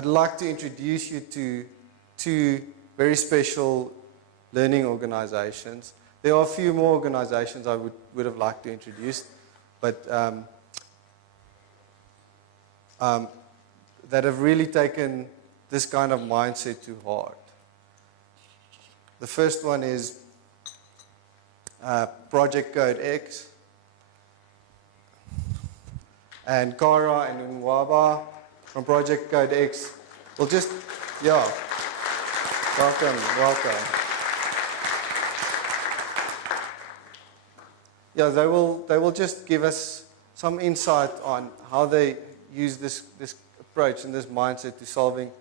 I'd like to introduce you to two very special learning organizations. There are a few more organizations I would have liked to introduce, but that have really taken this kind of mindset to heart. The first one is Project CodeX, and Kara and Nwaba from Project CodeX will just, welcome. Yeah, they will just give us some insight on how they use this approach and this mindset to solving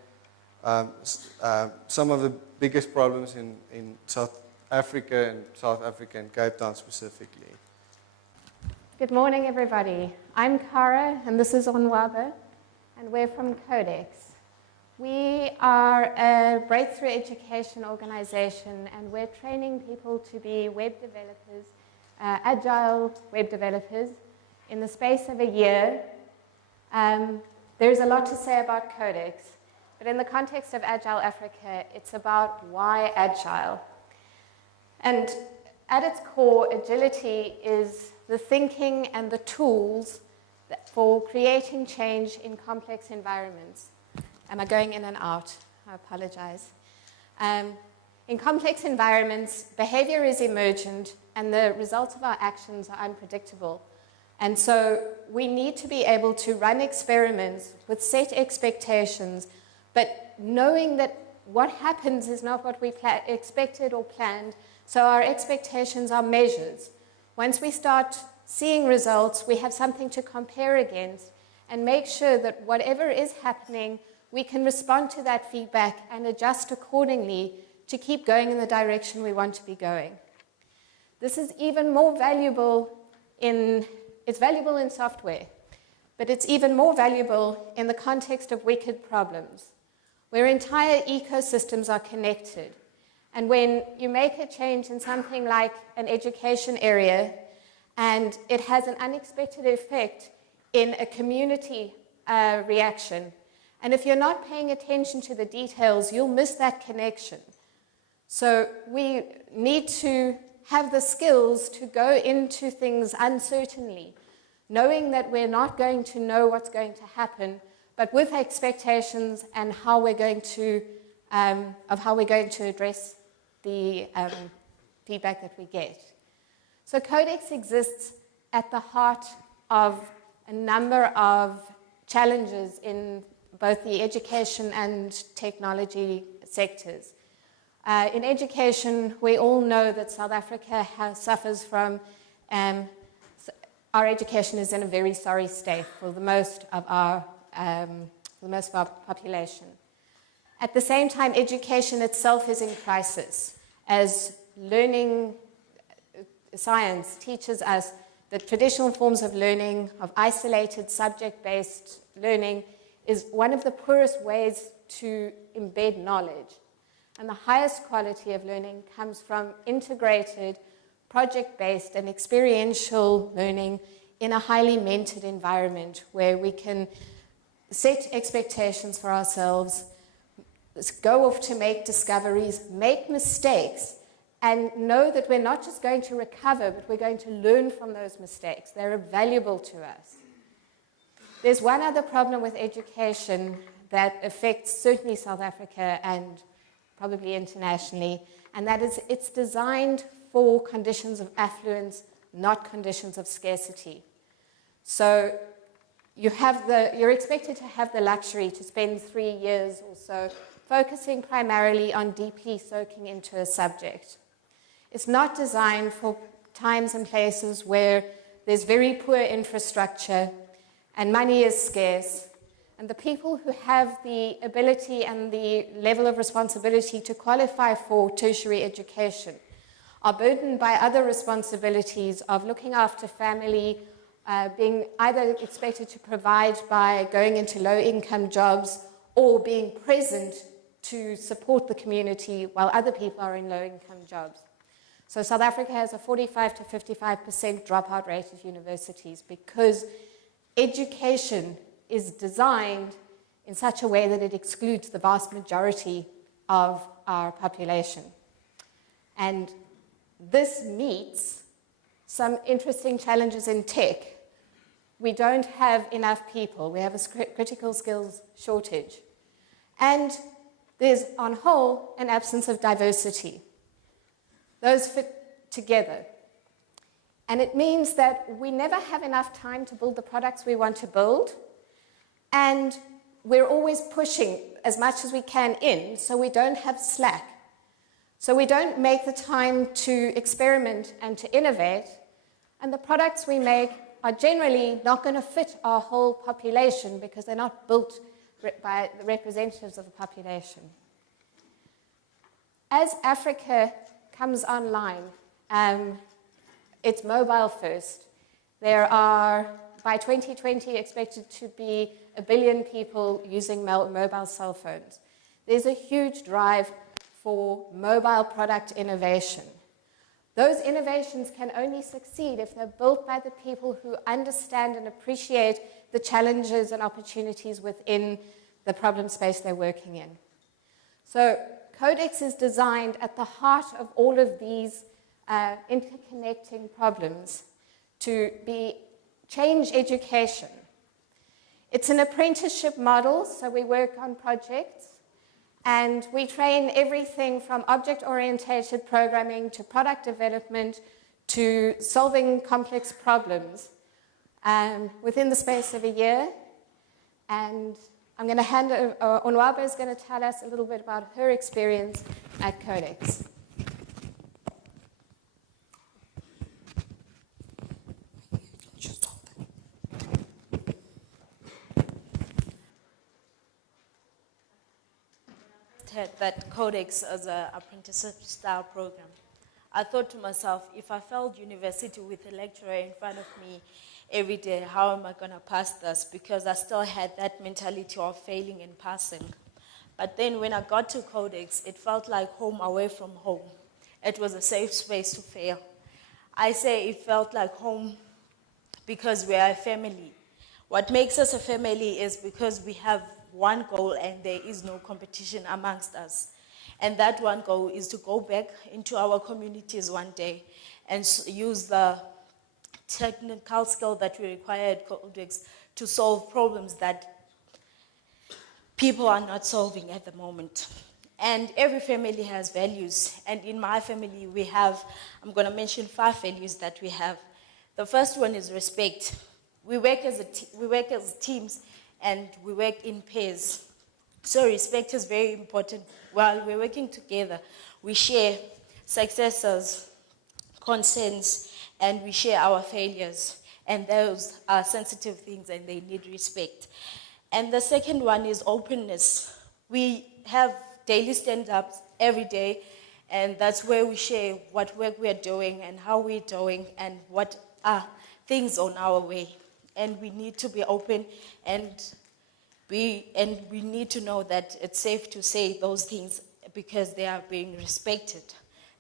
some of the biggest problems in South Africa and Cape Town specifically. Good morning, everybody. I'm Kara, and this is Onwaba, and we're from codeX. We are a breakthrough education organization, and we're training people to be web developers, agile web developers, in the space of a year. There's a lot to say about codeX, but in the context of Agile Africa, it's about why agile. And at its core, agility is the thinking and the tools for creating change in complex environments. Am I going in and out? I apologize. In complex environments, behavior is emergent and the results of our actions are unpredictable. And so we need to be able to run experiments with set expectations, but knowing that what happens is not what we expected or planned, so our expectations are measures. Once we start seeing results, we have something to compare against and make sure that whatever is happening, we can respond to that feedback and adjust accordingly to keep going in the direction we want to be going. This is even more valuable it's valuable in software, but it's even more valuable in the context of wicked problems, where entire ecosystems are connected. And when you make a change in something like an education area, and it has an unexpected effect in a community reaction, and if you're not paying attention to the details, you'll miss that connection. So we need to have the skills to go into things uncertainly, knowing that we're not going to know what's going to happen, but with expectations and how we're going to address the feedback that we get. So codeX exists at the heart of a number of challenges in both the education and technology sectors. In education, we all know that South Africa suffers from, our education is in a very sorry state for the most of our population. At the same time, education itself is in crisis, as learning science teaches us that traditional forms of learning, of isolated subject-based learning, is one of the poorest ways to embed knowledge. And the highest quality of learning comes from integrated, project-based and experiential learning in a highly mentored environment where we can set expectations for ourselves, go off to make discoveries, make mistakes, and know that we're not just going to recover, but we're going to learn from those mistakes. They're valuable to us. There's one other problem with education that affects certainly South Africa and probably internationally, and that is it's designed for conditions of affluence, not conditions of scarcity. So you're expected to have the luxury to spend 3 years or so focusing primarily on deeply soaking into a subject. It's not designed for times and places where there's very poor infrastructure and money is scarce, and the people who have the ability and the level of responsibility to qualify for tertiary education are burdened by other responsibilities of looking after family, being either expected to provide by going into low-income jobs or being present to support the community while other people are in low-income jobs. So South Africa has a 45 to 55% dropout rate at universities because education is designed in such a way that it excludes the vast majority of our population. And this meets some interesting challenges in tech. We don't have enough people. We have a critical skills shortage. And there's, on whole, an absence of diversity. Those fit together. And it means that we never have enough time to build the products we want to build, and we're always pushing as much as we can in, so we don't have slack. So we don't make the time to experiment and to innovate, and the products we make are generally not going to fit our whole population because they're not built by the representatives of the population. As Africa comes online, it's mobile first. There are, by 2020, expected to be 1 billion people using mobile cell phones. There's a huge drive for mobile product innovation. Those innovations can only succeed if they're built by the people who understand and appreciate the challenges and opportunities within the problem space they're working in. So codeX is designed at the heart of all of these interconnecting problems to change education. It's an apprenticeship model, so we work on projects, and we train everything from object-oriented programming to product development to solving complex problems within the space of a year. And I'm going to hand over, Onwaba is going to tell us a little bit about her experience at codeX. That codeX as an apprenticeship-style program. I thought to myself, if I failed university with a lecturer in front of me every day, how am I going to pass this? Because I still had that mentality of failing and passing. But then when I got to codeX, it felt like home away from home. It was a safe space to fail. I say it felt like home because we are a family. What makes us a family is because we have one goal and there is no competition amongst us. And that one goal is to go back into our communities one day and use the technical skill that we require at codeX to solve problems that people are not solving at the moment. And every family has values. And in my family, we have, I'm going to mention 5 values that we have. The first one is respect. We work as teams, and we work in pairs. So respect is very important. While we're working together, we share successes, concerns, and we share our failures. And those are sensitive things and they need respect. And the second one is openness. We have daily stand-ups every day, and that's where we share what work we're doing and how we're doing and what are things on our way. And we need to be open, and we need to know that it's safe to say those things because they are being respected.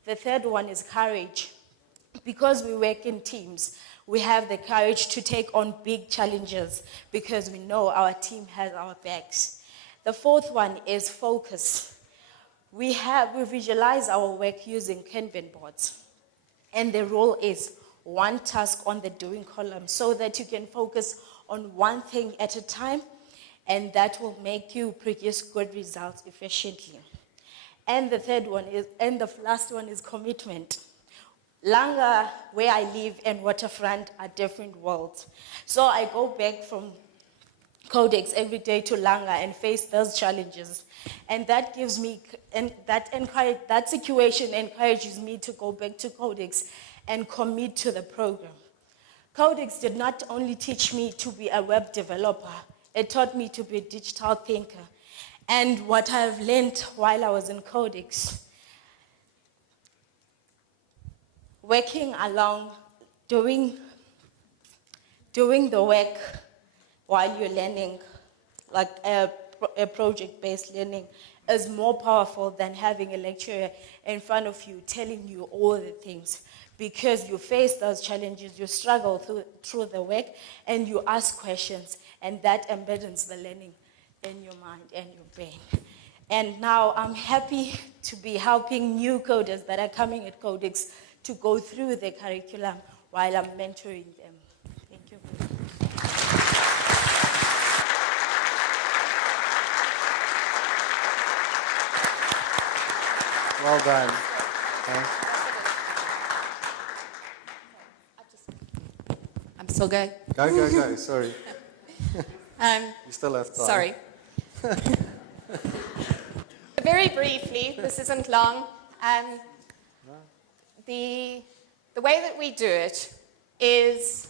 The third one is courage. Because we work in teams, we have the courage to take on big challenges because we know our team has our backs. The fourth one is focus. We visualize our work using Kanban boards. And the rule is one task on the doing column so that you can focus on one thing at a time, and that will make you produce good results efficiently. And the last one is commitment. Langa, where I live, and Waterfront are different worlds. So I go back from codeX every day to Langa and face those challenges. And that gives me, and that situation encourages me to go back to codeX and commit to the program. codeX did not only teach me to be a web developer, it taught me to be a digital thinker. And what I've learned while I was in codeX, working along, doing the work while you're learning, like a project-based learning, is more powerful than having a lecturer in front of you telling you all the things. Because you face those challenges, you struggle through the work, and you ask questions, and that embeds the learning. in your mind and your brain. And now I'm happy to be helping new coders that are coming at codeX to go through the curriculum while I'm mentoring them. Thank you. Well done. Thanks. I'm still going. Go. Sorry. Um, You still have time. Sorry. Very briefly, this isn't long. The way that we do it is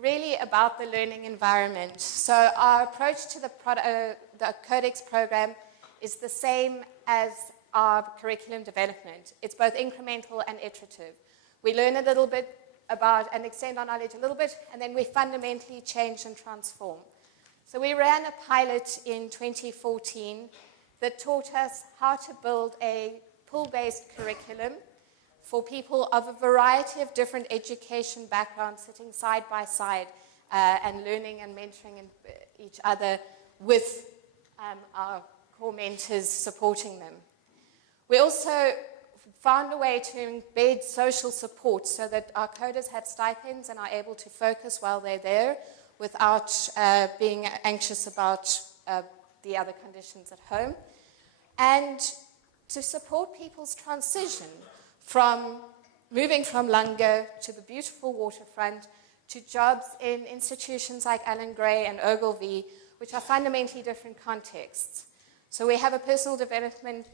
really about the learning environment. So our approach to the codeX program is the same as our curriculum development. It's both incremental and iterative. We learn a little bit about and extend our knowledge a little bit, and then we fundamentally change and transform. So we ran a pilot in 2014 that taught us how to build a pull-based curriculum for people of a variety of different education backgrounds sitting side by side and learning and mentoring each other with our core mentors supporting them. We also found a way to embed social support so that our coders have stipends and are able to focus while they're there without being anxious about the other conditions at home. And to support people's transition from moving from Langa to the beautiful waterfront to jobs in institutions like Allan Gray and Ogilvy, which are fundamentally different contexts. So we have a personal development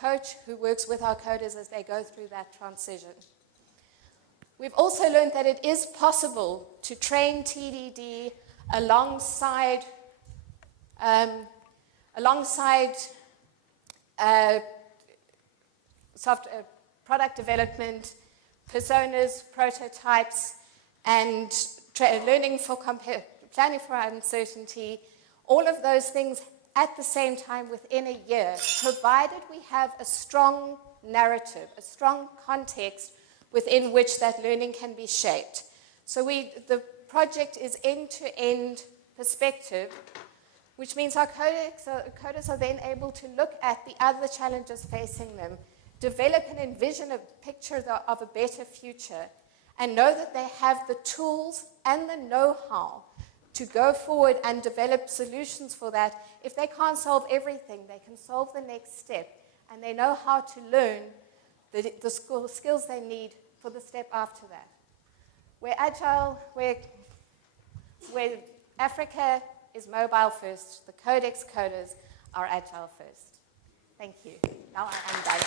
coach who works with our coders as they go through that transition. We've also learned that it is possible to train TDD alongside product development, personas, prototypes, and planning for uncertainty, all of those things at the same time within a year, provided we have a strong narrative, a strong context within which that learning can be shaped. So the project is end-to-end perspective, which means our coders are then able to look at the other challenges facing them, develop and envision a picture of a better future, and know that they have the tools and the know-how to go forward and develop solutions for that. If they can't solve everything, they can solve the next step, and they know how to learn the skills they need for the step after that. We're agile, where Africa is mobile first, the codex coders are agile first. Thank you. Now I'm done.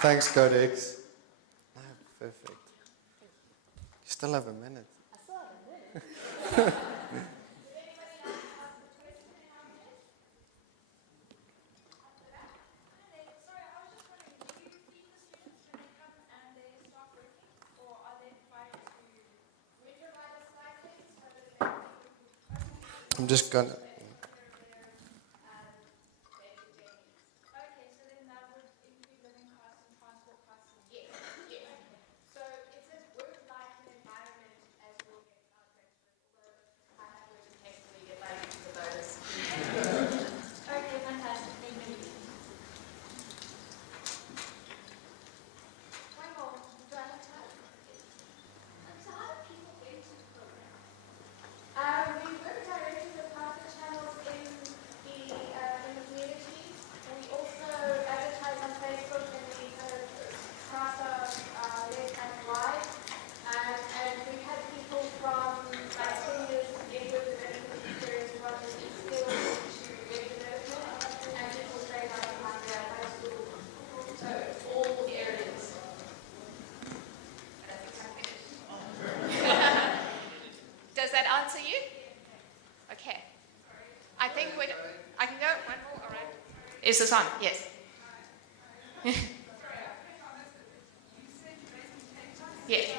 Thanks, Codex. Perfect. You still have a minute. I still have a minute. I'm just gonna. Does that answer you? Okay. I think I can go one more, all right. Is this on? Yes. Yes.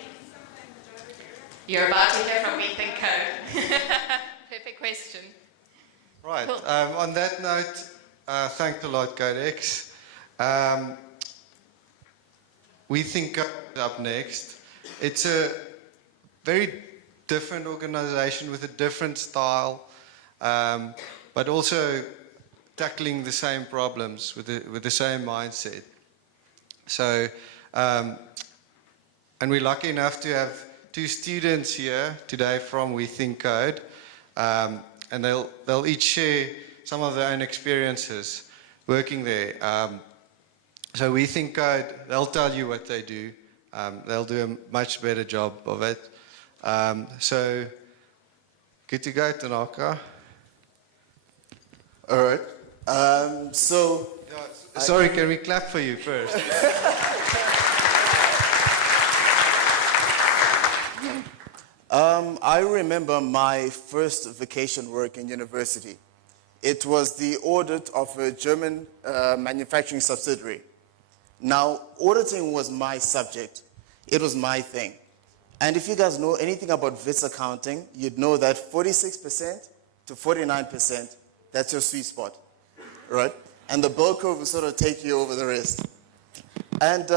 You're about to hear from WeThinkCode. Perfect question. Right. Cool. On that note, thanks a lot, Codex. WeThinkCode is up next. it's a very different organization with a different style, but also tackling the same problems with the same mindset. So, and we're lucky enough to have 2 students here today from WeThinkCode, and they'll each share some of their own experiences working there. So WeThinkCode, they'll tell you what they do. They'll do a much better job of it. So, good to go, Tanaka. All right. Sorry, can we clap for you first? I remember my first vacation work in university. It was the audit of a German manufacturing subsidiary. Now, auditing was my subject. It was my thing. And if you guys know anything about VITS accounting, you'd know that 46% to 49%, that's your sweet spot, right? And the bell curve will sort of take you over the rest. And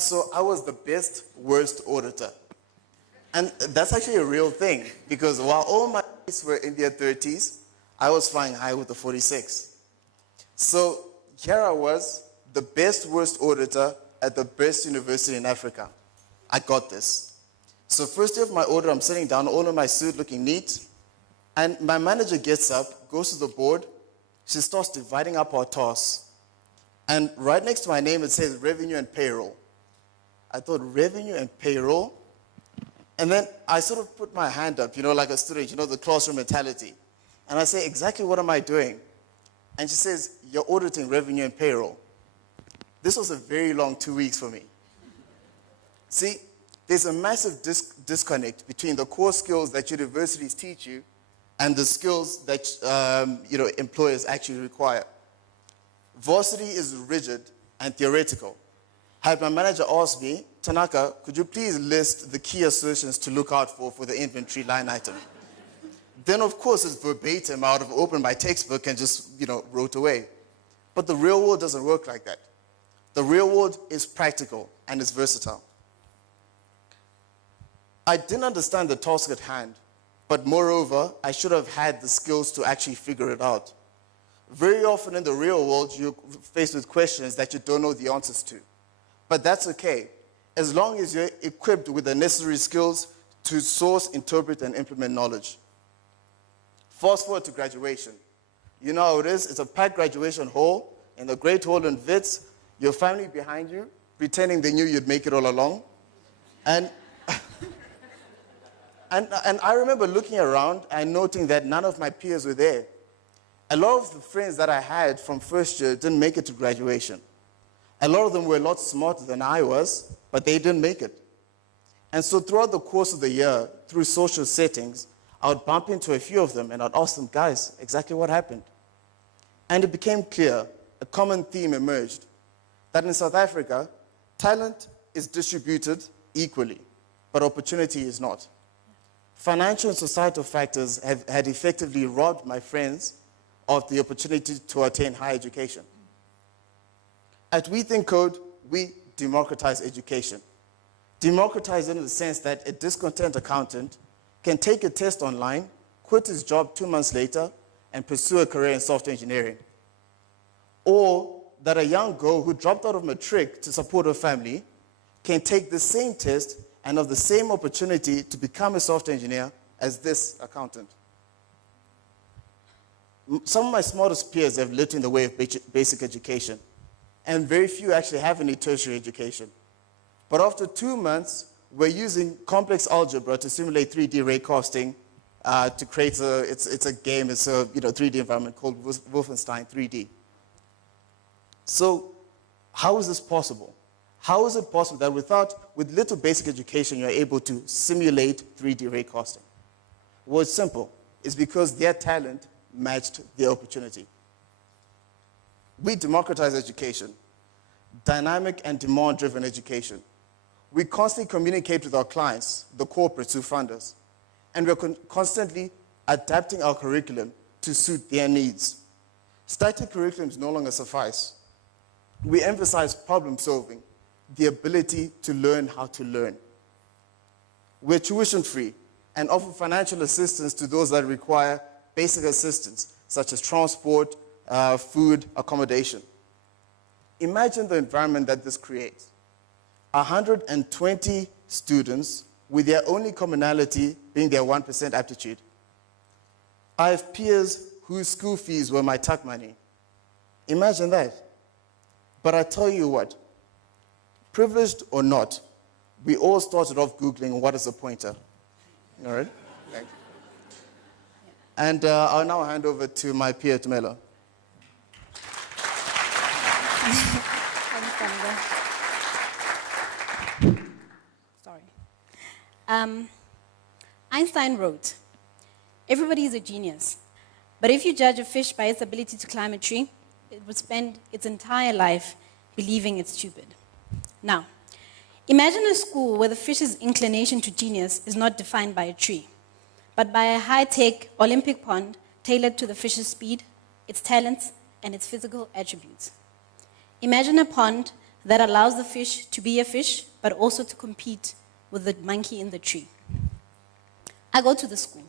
so I was the best, worst auditor. And that's actually a real thing, because while all my mates were in their 30s, I was flying high with the 46. So here I was, the best, worst auditor at the best university in Africa. I got this. So first day of my audit, I'm sitting down, all in my suit, looking neat. And my manager gets up, goes to the board. She starts dividing up our tasks. And right next to my name, it says revenue and payroll. I thought, revenue and payroll? And then I sort of put my hand up, like a student, the classroom mentality. And I say, exactly what am I doing? And she says, you're auditing revenue and payroll. This was a very long 2 weeks for me. See, there's a massive disconnect between the core skills that universities teach you and the skills that employers actually require. Varsity is rigid and theoretical. Had my manager asked me, Tanaka, could you please list the key assertions to look out for the inventory line item? Then, of course, it's verbatim. I would have opened my textbook and just, wrote away. But the real world doesn't work like that. The real world is practical and it's versatile. I didn't understand the task at hand, but moreover, I should have had the skills to actually figure it out. Very often in the real world, you're faced with questions that you don't know the answers to. But that's okay, as long as you're equipped with the necessary skills to source, interpret, and implement knowledge. Fast forward to graduation. You know how it is? It's a packed graduation hall, in the great hall in Wits, your family behind you, pretending they knew you'd make it all along. And I remember looking around and noting that none of my peers were there. A lot of the friends that I had from first year didn't make it to graduation. A lot of them were a lot smarter than I was, but they didn't make it. And so throughout the course of the year, through social settings, I would bump into a few of them and I'd ask them, guys, exactly what happened? And it became clear, a common theme emerged, that in South Africa, talent is distributed equally, but opportunity is not. Financial and societal factors had effectively robbed my friends of the opportunity to attain higher education. At WeThinkCode, we democratize education. Democratize in the sense that a discontent accountant can take a test online, quit his job 2 months later, and pursue a career in software engineering. Or that a young girl who dropped out of matric to support her family can take the same test and have the same opportunity to become a software engineer as this accountant. Some of my smartest peers have lived in the way of basic education, and very few actually have any tertiary education. But after 2 months, we're using complex algebra to simulate 3D raycasting to create it's a game, it's a 3D environment called Wolfenstein 3D. So how is this possible? How is it possible that with little basic education, you're able to simulate 3D raycasting? Well, it's simple. It's because their talent matched their opportunity. We democratize education, dynamic and demand-driven education. We constantly communicate with our clients, the corporates who fund us, and we're constantly adapting our curriculum to suit their needs. Static curriculums no longer suffice. We emphasize problem solving, the ability to learn how to learn. we're tuition-free and offer financial assistance to those that require basic assistance, such as transport, food, accommodation. Imagine the environment that this creates. 120 students with their only commonality being their 1% aptitude. I have peers whose school fees were my tuck money. Imagine that. But I tell you what, privileged or not, we all started off Googling what is a pointer. All right? Thank you. And I'll now hand over to my peer, Tumelo. Sorry. Einstein wrote, "Everybody is a genius, but if you judge a fish by its ability to climb a tree, it would spend its entire life believing it's stupid." Now, imagine a school where the fish's inclination to genius is not defined by a tree, but by a high-tech Olympic pond tailored to the fish's speed, its talents, and its physical attributes. Imagine a pond that allows the fish to be a fish, but also to compete with the monkey in the tree. I go to the school.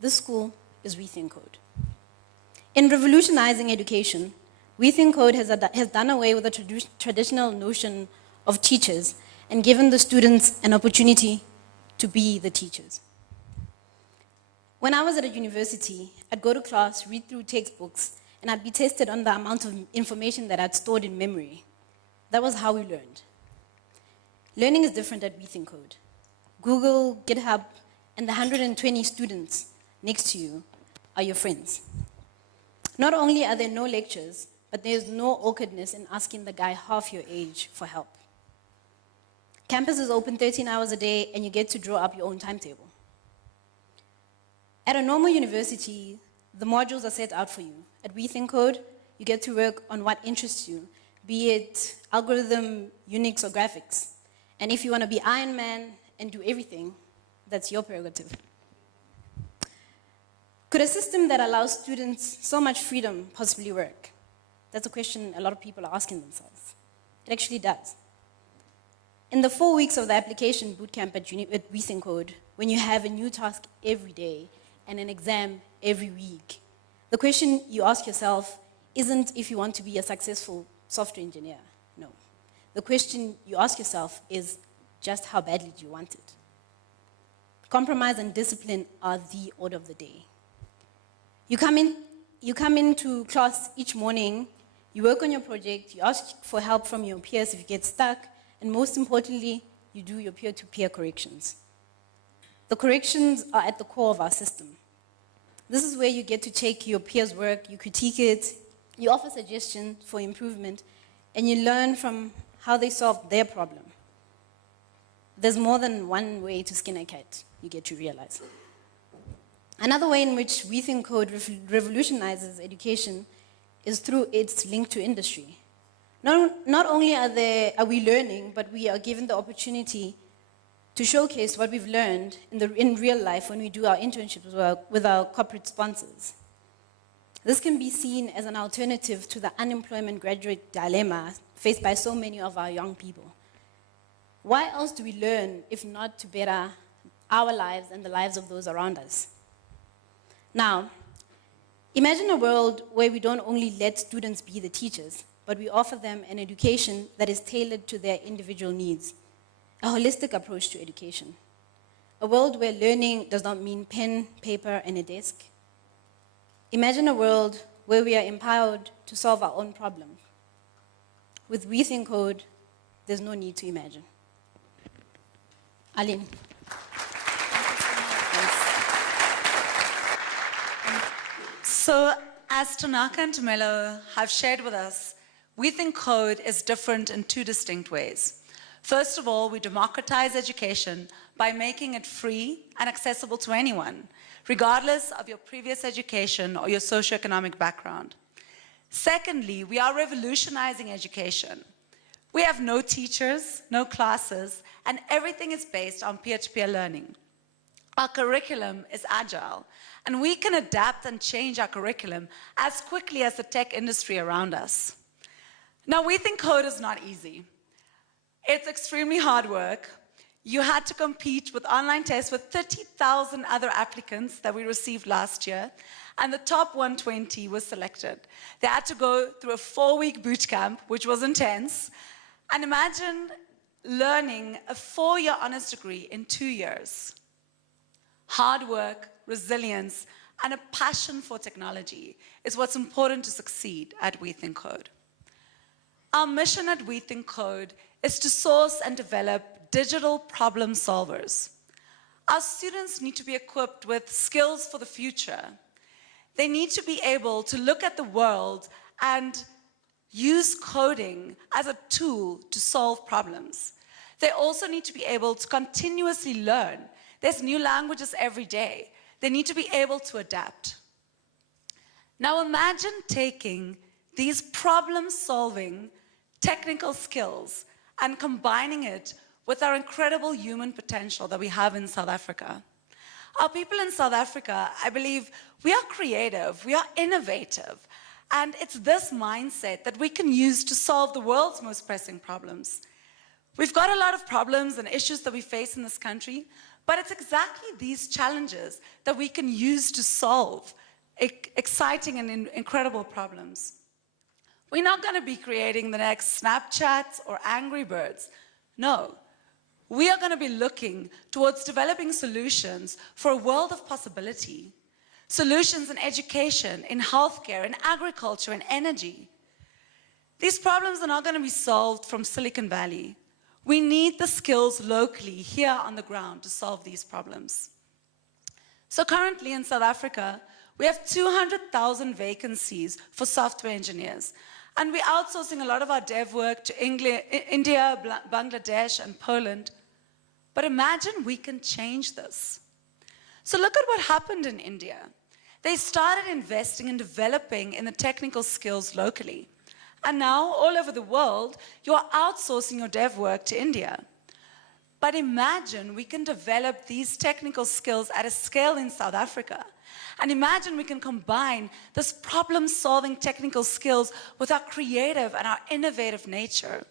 This school is WeThinkCode. In revolutionizing education, WeThinkCode has done away with the traditional notion of teachers and given the students an opportunity to be the teachers. When I was at a university, I'd go to class, read through textbooks, and I'd be tested on the amount of information that I'd stored in memory. That was how we learned. Learning is different at WeThinkCode. Google, GitHub, and the 120 students next to you are your friends. Not only are there no lectures, but there's no awkwardness in asking the guy half your age for help. Campus is open 13 hours a day, and you get to draw up your own timetable. At a normal university, the modules are set out for you. At WeThinkCode, you get to work on what interests you, be it algorithm, Unix, or graphics. And if you want to be Iron Man and do everything, that's your prerogative. Could a system that allows students so much freedom possibly work? That's a question a lot of people are asking themselves. It actually does. In the 4 weeks of the application bootcamp at WeThinkCode, when you have a new task every day and an exam every week, the question you ask yourself isn't if you want to be a successful software engineer. No. The question you ask yourself is just how badly do you want it? Compromise and discipline are the order of the day. You come into class each morning, you work on your project, you ask for help from your peers if you get stuck, and most importantly, you do your peer-to-peer corrections. The corrections are at the core of our system. This is where you get to check your peers' work, you critique it, you offer suggestions for improvement, and you learn from how they solved their problem. There's more than one way to skin a cat, you get to realize. Another way in which WeThinkCode revolutionizes education is through its link to industry. Not only are we learning, but we are given the opportunity to showcase what we've learned in real life when we do our internships with our corporate sponsors. This can be seen as an alternative to the unemployment graduate dilemma faced by so many of our young people. Why else do we learn if not to better our lives and the lives of those around us? Now, imagine a world where we don't only let students be the teachers, but we offer them an education that is tailored to their individual needs, a holistic approach to education. A world where learning does not mean pen, paper, and a desk. Imagine a world where we are empowered to solve our own problems. With WeThinkCode, there's no need to imagine. Aline. So, as Tanaka and Tumelo have shared with us, WeThinkCode is different in two distinct ways. First of all, we democratize education by making it free and accessible to anyone, regardless of your previous education or your socioeconomic background. Secondly, we are revolutionizing education. We have no teachers, no classes, and everything is based on peer-to-peer learning. Our curriculum is agile, and we can adapt and change our curriculum as quickly as the tech industry around us. Now, WeThinkCode is not easy. It's extremely hard work. you had to compete with online tests with 30,000 other applicants that we received last year, and the top 120 was selected. They had to go through a 4-week boot camp, which was intense, and imagine learning a 4-year honors degree in 2 years. Hard work, resilience, and a passion for technology is what's important to succeed at WeThinkCode. Our mission at WeThinkCode is to source and develop digital problem solvers. Our students need to be equipped with skills for the future. They need to be able to look at the world and use coding as a tool to solve problems. They also need to be able to continuously learn. There's new languages every day. They need to be able to adapt. Now imagine taking these problem-solving technical skills and combining it with our incredible human potential that we have in South Africa. Our people in South Africa, I believe, we are creative, we are innovative, and it's this mindset that we can use to solve the world's most pressing problems. We've got a lot of problems and issues that we face in this country, but it's exactly these challenges that we can use to solve exciting and incredible problems. We're not going to be creating the next Snapchat or Angry Birds. No. We are going to be looking towards developing solutions for a world of possibility. Solutions in education, in healthcare, in agriculture, in energy. These problems are not going to be solved from Silicon Valley. We need the skills locally, here on the ground, to solve these problems. So currently in South Africa, we have 200,000 vacancies for software engineers. And we're outsourcing a lot of our dev work to India, Bangladesh, and Poland. But imagine we can change this. So look at what happened in India. They started investing in developing in the technical skills locally. And now, all over the world, you're outsourcing your dev work to India. But imagine we can develop these technical skills at a scale in South Africa. And imagine we can combine this problem-solving technical skills with our creative and our innovative nature.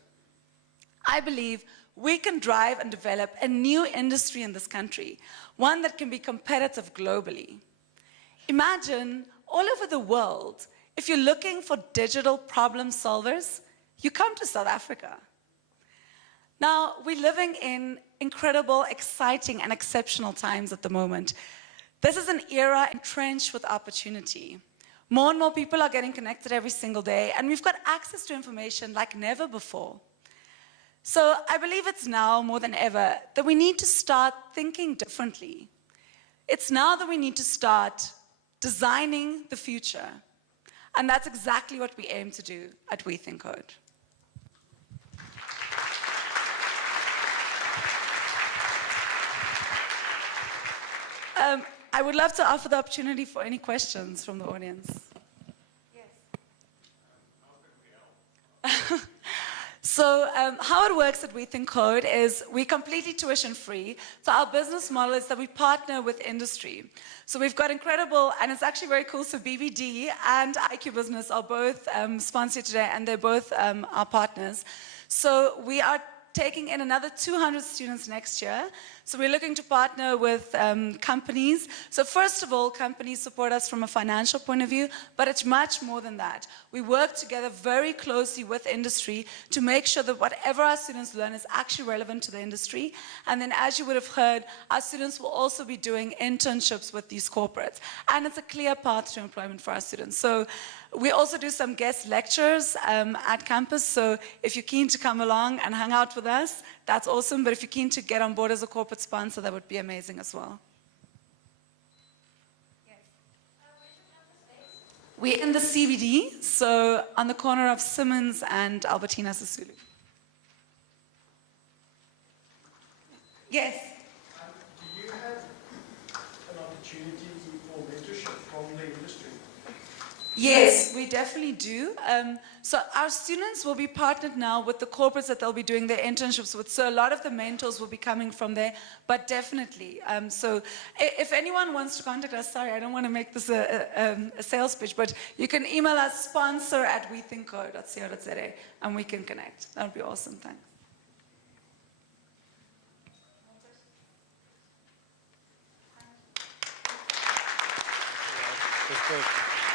I believe we can drive and develop a new industry in this country, one that can be competitive globally. Imagine all over the world, if you're looking for digital problem solvers, you come to South Africa. Now, we're living in incredible, exciting, and exceptional times at the moment. This is an era entrenched with opportunity. More and more people are getting connected every single day, and we've got access to information like never before. So I believe it's now more than ever that we need to start thinking differently. It's now that we need to start designing the future. And that's exactly what we aim to do at WeThinkCode. I would love to offer the opportunity for any questions from the audience. Yes. So how it works at WeThinkCode is we're completely tuition free. So our business model is that we partner with industry. So we've got incredible, and it's actually very cool, so BBD and IQ Business are both sponsored today, and they're both our partners. So we are taking in another 200 students next year. So we're looking to partner with companies. So first of all, companies support us from a financial point of view, but it's much more than that. We work together very closely with industry to make sure that whatever our students learn is actually relevant to the industry. And then, as you would have heard, our students will also be doing internships with these corporates. And it's a clear path to employment for our students. So we also do some guest lectures at campus, so if you're keen to come along and hang out with us, that's awesome, but if you're keen to get on board as a corporate sponsor, that would be amazing as well. Yes. We're in the CBD, so on the corner of Simmons and Albertina Sisulu. Yes? Do you have an opportunity for mentorship from the industry? Yes, we definitely do. So our students will be partnered now with the corporates that they'll be doing their internships with. So a lot of the mentors will be coming from there, but definitely. So if anyone wants to contact us, sorry, I don't want to make this a sales pitch, but you can email us sponsor@wethinkcode.co.za and we can connect. That would be awesome, thanks. That's perfect.